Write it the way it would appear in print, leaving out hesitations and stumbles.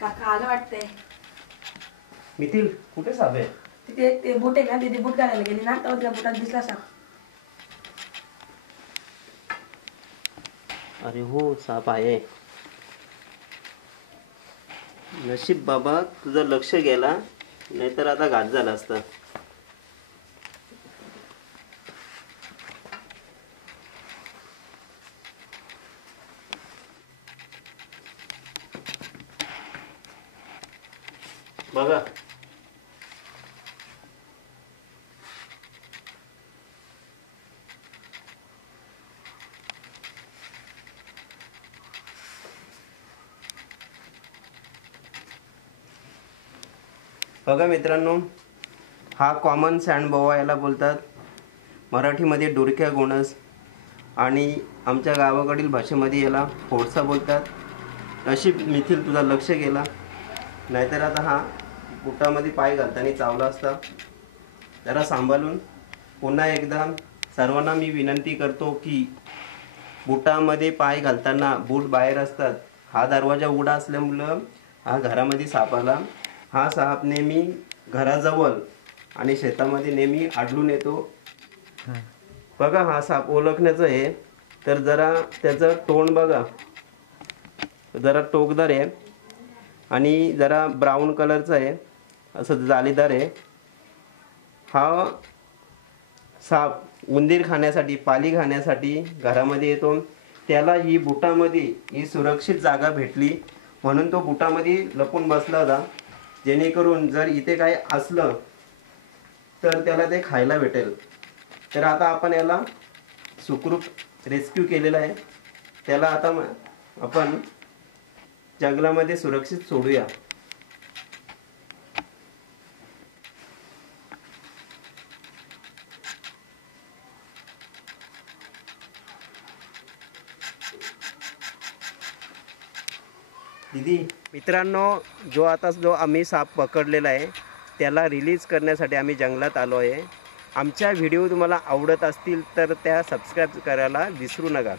काका आलं वाटतंय. मिथिल कुठे साप आहे? तिथे ते बूट आहे ना, तिथे बूट घालायला गेली ना, तेव्हा त्या बुटात दिसला साप. अरे हो, साप आहे. नशीब बाबा तुझं लक्ष गेला, नाहीतर आता घात झाला असता. बघा बघा मित्रांनो, हा कॉमन सँड बोवा याला बोलतात. मराठीमध्ये डुरक्या गोणस आणि आमच्या गावाकडील भाषेमध्ये याला फोडसा बोलतात. नशीब मिथिल तुझा लक्ष गेला, नाहीतर आता हा बुटामध्ये पाय घालताना चावला असता. जरा सांभाळून. पुन्हा एकदा सर्वांना मी विनंती करतो की बुटामध्ये पाय घालताना बूट बाहेर असतात. हा दरवाजा उघडा असल्यामुळं हा घरामध्ये साप आला. हा साप नेहमी घराजवळ आणि शेतामध्ये नेहमी आढळून येतो. बघा हा साप ओळखण्याचं आहे तर जरा त्याचं तोंड बघा, जरा टोकदार आहे आणि जरा ब्राऊन कलरचं आहे, असं जालीदार आहे. हा साप उंदीर खाण्यासाठी, पाली खाण्यासाठी घरामध्ये येतो. त्याला ही बुटामध्ये ही सुरक्षित जागा भेटली म्हणून तो बुटामध्ये लपून बसला होता, जेणेकरून जर इथे काही असलं तर त्याला ते खायला भेटेल. तर आता आपण याला सुखरूप रेस्क्यू केलेला आहे. त्याला आता आपण जंगलामध्ये सुरक्षित सोडूया. दीदी मित्रांनो, जो आम्ही साप पकडलेला आहे त्याला रिलीज करण्यासाठी आम्ही जंगलात आलो आहे. आमच्या व्हिडिओ तुम्हाला आवडत असतील तर त्या सबस्क्राईब करायला विसरू नका.